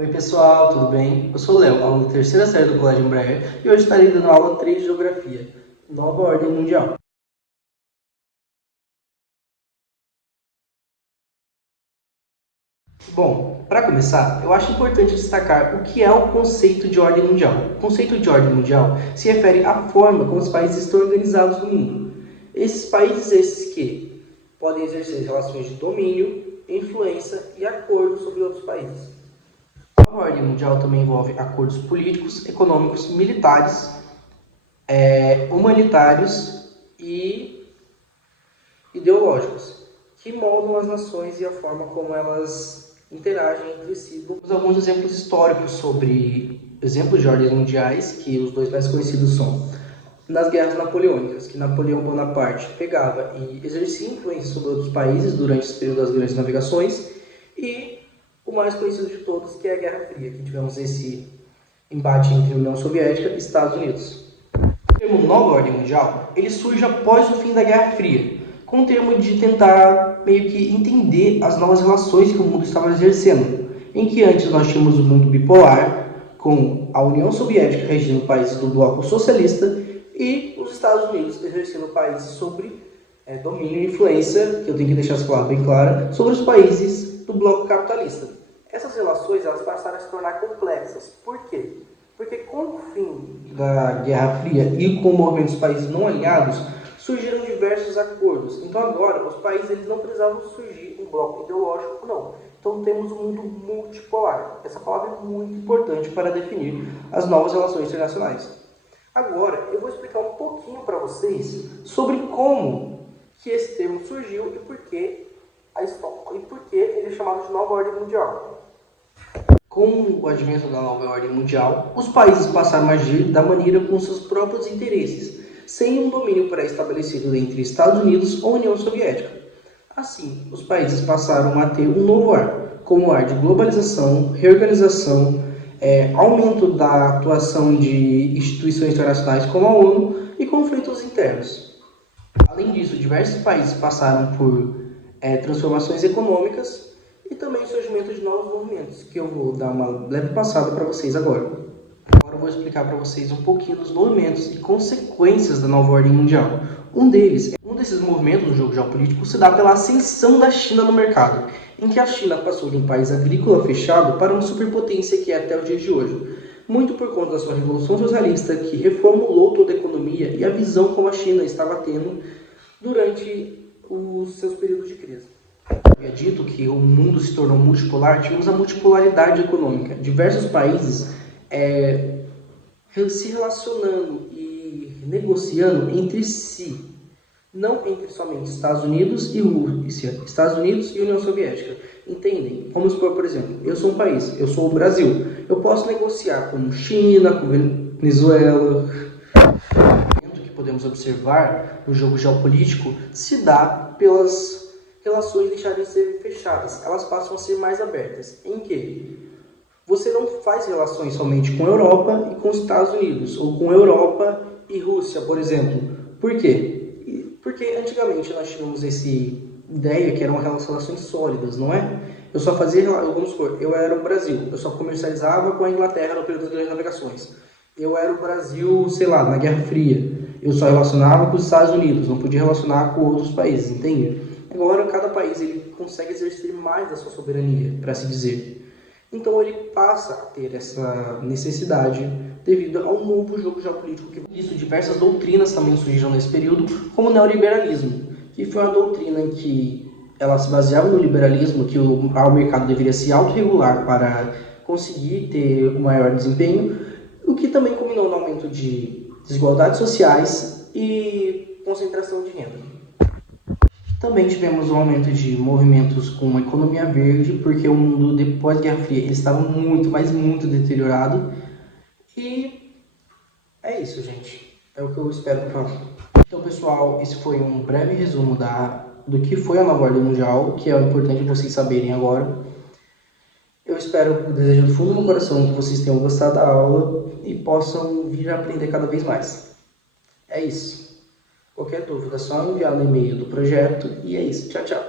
Oi pessoal, tudo bem? Eu sou o Léo, aluno da terceira série do Colégio Embraer, e hoje estarei dando aula 3 de Geografia, Nova Ordem Mundial. Bom, para começar, eu acho importante destacar o que é o conceito de ordem mundial. O conceito de ordem mundial se refere à forma como os países estão organizados no mundo. Esses países que podem exercer relações de domínio, influência e acordo sobre outros países. A ordem mundial também envolve acordos políticos, econômicos, militares, humanitários e ideológicos, que moldam as nações e a forma como elas interagem entre si. Temos alguns exemplos históricos sobre exemplos de ordens mundiais, que os dois mais conhecidos são nas guerras napoleônicas, que Napoleão Bonaparte pegava e exercia influência sobre outros países durante esse período das grandes navegações, e o mais conhecido de todos, que é a Guerra Fria, que tivemos esse embate entre União Soviética e Estados Unidos. O termo Nova Ordem Mundial, ele surge após o fim da Guerra Fria, com o termo de tentar meio que entender as novas relações que o mundo estava exercendo, em que antes nós tínhamos o mundo bipolar, com a União Soviética regindo países do bloco socialista e os Estados Unidos exercendo países sobre domínio e influência, que eu tenho que deixar essa palavra bem clara, sobre os países do bloco capitalista. Essas relações elas passaram a se tornar complexas. Por quê? Porque com o fim da Guerra Fria e com o movimento dos países não alinhados, surgiram diversos acordos. Então agora, os países eles não precisavam surgir um bloco ideológico, não. Então temos um mundo multipolar. Essa palavra é muito importante para definir as novas relações internacionais. Agora, eu vou explicar um pouquinho para vocês sobre como que esse termo surgiu e por que ele é chamado de Nova Ordem Mundial. Com o advento da Nova Ordem Mundial, os países passaram a agir da maneira com seus próprios interesses, sem um domínio pré-estabelecido entre Estados Unidos ou União Soviética. Assim, os países passaram a ter um novo ar, como o ar de globalização, reorganização, aumento da atuação de instituições internacionais como a ONU e conflitos internos. Além disso, diversos países passaram por transformações econômicas e também o surgimento de novos movimentos, que eu vou dar uma leve passada para vocês agora. Agora eu vou explicar para vocês um pouquinho dos movimentos e consequências da nova ordem mundial. Um desses movimentos no jogo geopolítico se dá pela ascensão da China no mercado, em que a China passou de um país agrícola fechado para uma superpotência que é até os dias de hoje, muito por conta da sua revolução socialista que reformulou toda a economia e a visão como a China estava tendo durante os seus períodos de crise. Eu havia dito que o mundo se tornou multipolar, tivemos a multipolaridade econômica, diversos países se relacionando e negociando entre si, não entre somente Estados Unidos e Rússia, Estados Unidos e União Soviética. Entendem? Vamos supor, por exemplo, eu sou um país, eu sou o Brasil. Eu posso negociar com China, com Venezuela. O que podemos observar no jogo geopolítico se dá pelas relações deixarem de ser fechadas. Elas passam a ser mais abertas. Em que você não faz relações somente com a Europa e com os Estados Unidos, ou com a Europa e Rússia, por exemplo. Por quê? Porque antigamente nós tínhamos essa ideia que eram relações sólidas, não é? Eu só fazia, vamos supor, eu era o Brasil, eu só comercializava com a Inglaterra no período das grandes navegações. Eu era o Brasil, sei lá, na Guerra Fria, eu só relacionava com os Estados Unidos, não podia relacionar com outros países, entende? Agora cada país ele consegue exercer mais da sua soberania, para se dizer. Então ele passa a ter essa necessidade devido ao novo jogo geopolítico. Isso, diversas doutrinas também surgiram nesse período, como o neoliberalismo, que foi uma doutrina em que ela se baseava no liberalismo, que o mercado deveria se autorregular para conseguir ter um maior desempenho, o que também culminou no aumento de desigualdades sociais e concentração de renda. Também tivemos um aumento de movimentos com a economia verde, porque o mundo depois da Guerra Fria estava muito, mas muito deteriorado. E é isso, gente. É o que eu espero para falar. Então, pessoal, esse foi um breve resumo do que foi a nova ordem mundial, que é importante vocês saberem agora. Eu espero, desejo do fundo do meu coração que vocês tenham gostado da aula e possam vir a aprender cada vez mais. É isso. Qualquer dúvida é só enviar no e-mail do projeto e é isso. Tchau, tchau.